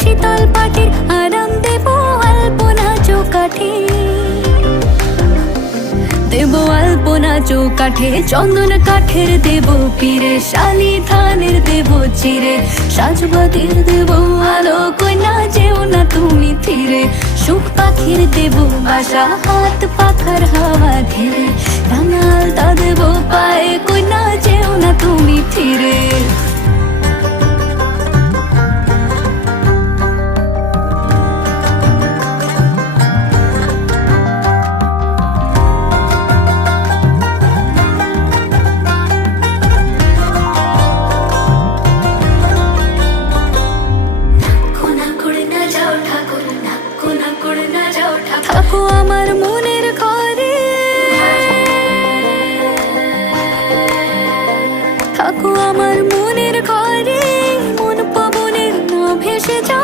শীতল পাটির আরাম দেব আলপনা চৌকাঠে, দেব আলপনা চৌকাঠে চন্দন কাঠের দেব পীরে, শালি ধানের দেব চিরে, সাজবাতির দেব আলো কইনা যেও না তুমি ফিরে, সুখ পাখির দেব বাসা হাত পাখার হাওয়া ঘেরে, রাঙাল তা দেব পায়ে কইনা যেও না তুমি ফিরে।